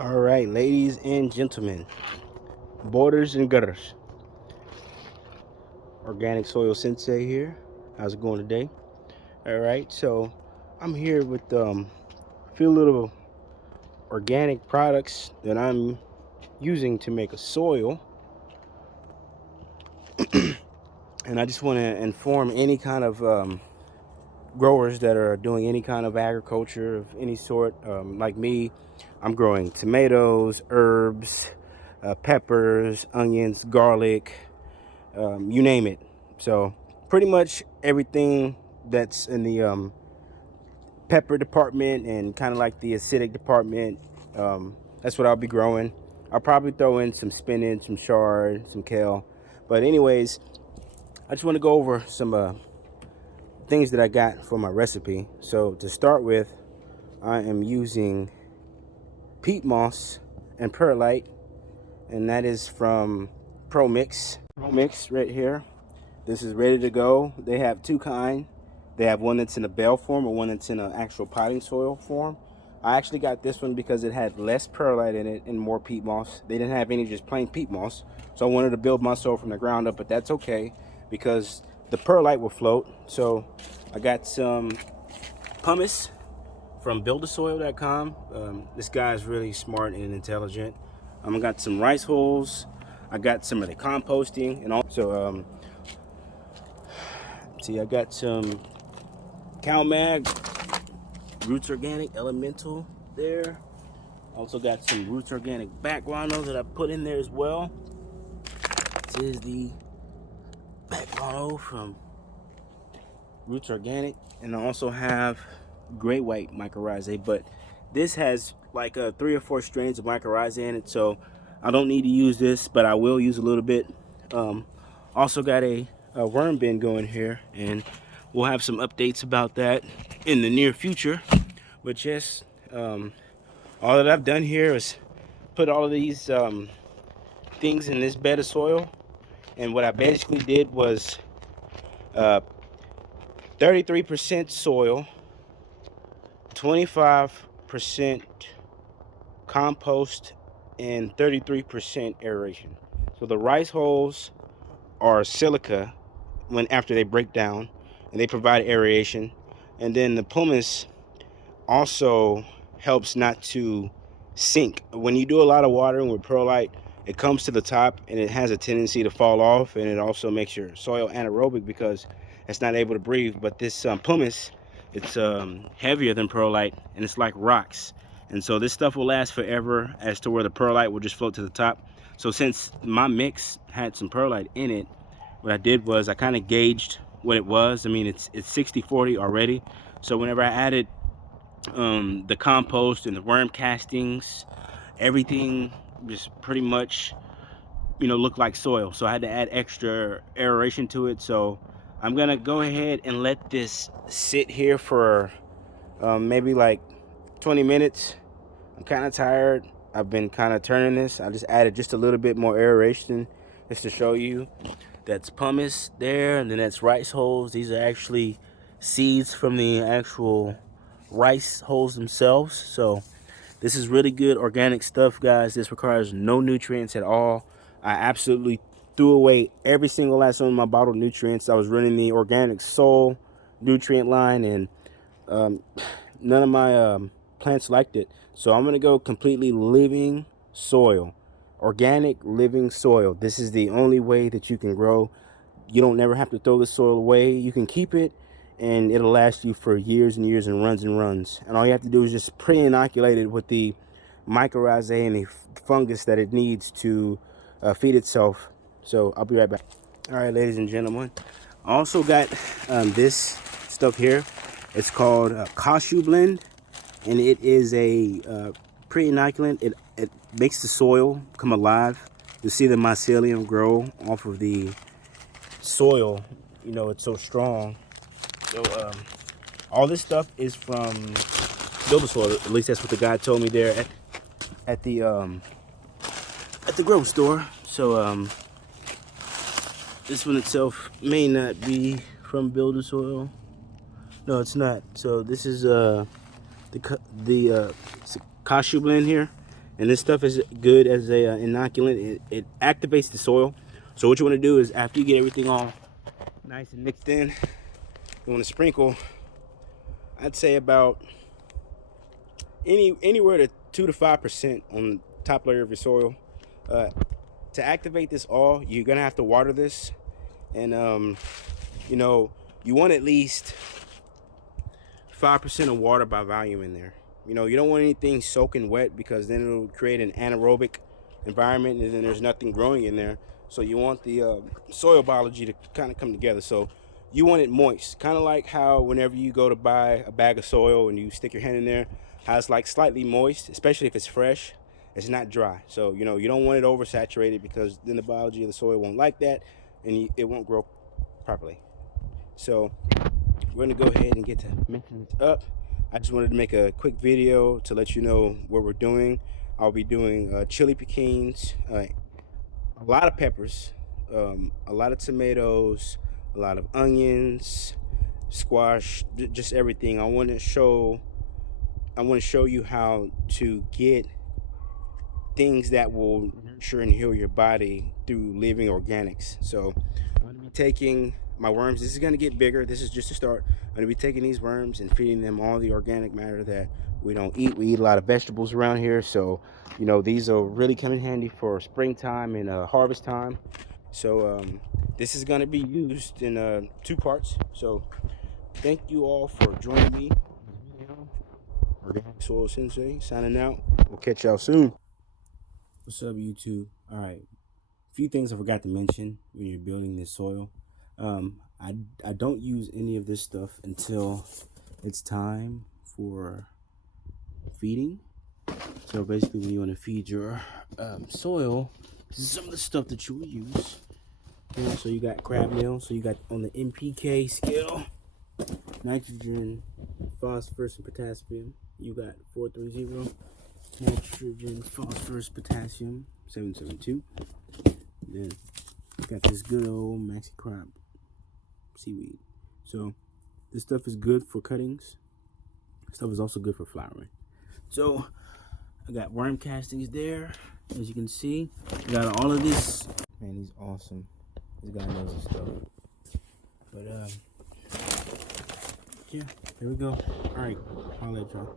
All right, ladies and gentlemen, borders and gutters. Organic Soil Sensei here. How's it going today? All right, so I'm here with a few little organic products that I'm using to make a soil, and I just want to inform any kind of growers that are doing any kind of agriculture of any sort. Like me, I'm growing tomatoes, herbs, peppers, onions, garlic, you name it. So pretty much everything that's in the pepper department and kind of like the acidic department, that's what I'll be growing. I'll probably throw in some spinach, some chard, some kale. But anyways, I just want to go over some things that I got for my recipe. So to start with, I am using peat moss and perlite, and that is from ProMix. ProMix right here. This is ready to go. They have two kind. They have one that's in a bale form or one that's in an actual potting soil form. I actually got this one because it had less perlite in it and more peat moss. They didn't have any just plain peat moss, so I wanted to build my soil from the ground up, but that's okay because the perlite will float. So I got some pumice from buildasoil.com. This guy is really smart and intelligent. I got some rice hulls. I got some of the composting, and also see, I got some CalMag, Roots Organic Elemental there. Also got some Roots Organic back guano that I put in there as well. This is the back guano from Roots Organic, and I also have Great White mycorrhizae, but this has like 3 or 4 strains of mycorrhizae in it, so I don't need to use this, but I will use a little bit. Also got a worm bin going here, and we'll have some updates about that in the near future. But yes, all that I've done here is put all of these things in this bed of soil, and what I basically did was 33% soil, 25% compost, and 33% aeration. So the rice hulls are silica when after they break down, and they provide aeration. And then the pumice also helps not to sink. When you do a lot of watering with perlite, it comes to the top and it has a tendency to fall off, and it also makes your soil anaerobic because it's not able to breathe. But this pumice, it's heavier than perlite, and it's like rocks, and so this stuff will last forever, as to where the perlite will just float to the top. So since my mix had some perlite in it, what I did was I kind of gauged what it was. I mean, it's 60-40 already. So whenever I added the compost and the worm castings, everything just pretty much, looked like soil. So I had to add extra aeration to it. So I'm gonna go ahead and let this sit here for maybe like 20 minutes. I'm kind of tired. I've been kind of turning this. I just added just a little bit more aeration just to show you. That's pumice there, and then that's rice hulls. These are actually seeds from the actual rice hulls themselves. So this is really good organic stuff, guys. This requires no nutrients at all. I absolutely threw away every single last one of my bottled nutrients. I was running the Organic Soul nutrient line, and none of my plants liked it. So I'm gonna go completely living soil, organic living soil. This is the only way that you can grow. You don't never have to throw the soil away. You can keep it, and it'll last you for years and years and runs and runs. And all you have to do is just pre-inoculate it with the mycorrhizae and the fungus that it needs to feed itself. So I'll be right back. All right, ladies and gentlemen, I also got this stuff here. It's called Cashew Blend, and it is a pre-inoculant. It makes the soil come alive. You see the mycelium grow off of the soil. It's so strong. So all this stuff is from Build a Soil. At least that's what the guy told me there at the grocery store. So this one itself may not be from Build a Soil. No, it's not. So this is the cashew blend here, And this stuff is good as a inoculant. It activates the soil. So what you want to do is after you get everything all nice and mixed in, you want to sprinkle, I'd say about anywhere to 2 to 5% on the top layer of your soil. To activate this all, you're gonna have to water this, and you know, you want at least 5% of water by volume in there. You know, you don't want anything soaking wet because then it'll create an anaerobic environment and then there's nothing growing in there. So you want the soil biology to kind of come together. So you want it moist, kind of like how whenever you go to buy a bag of soil and you stick your hand in there, how it's like slightly moist, especially if it's fresh. It's not dry. So, you know, you don't want it oversaturated because then the biology of the soil won't like that and it won't grow properly. So we're gonna go ahead and get to mixing this up. I just wanted to make a quick video to let you know what we're doing. I'll be doing chili pecans, a lot of peppers, a lot of tomatoes, a lot of onions, squash, just everything. I want to show you how to get things that will nurture and heal your body through living organics. So I'm going to be taking my worms. This is going to get bigger. This is just a start. I'm going to be taking these worms and feeding them all the organic matter that we don't eat. We eat a lot of vegetables around here, so you know these will really come in handy for springtime and harvest time. So this is going to be used in 2 parts. So thank you all for joining me. Organic Soil Sensei signing out. We'll catch y'all soon. What's up, YouTube? All right, a few things I forgot to mention when you're building this soil. I don't use any of this stuff until it's time for feeding. So basically, when you want to feed your soil, this is some of the stuff that you will use. You know, so you got crab meal. So you got on the NPK scale, nitrogen, phosphorus, and potassium. You got 430. Nitrogen, phosphorus, potassium, 772. Then got this good old maxi crop seaweed. So this stuff is good for cuttings. This stuff is also good for flowering. So I got worm castings there, as you can see. I got all of this. Man, he's awesome. This guy knows his stuff. But yeah, there we go. All right, I'll let y'all.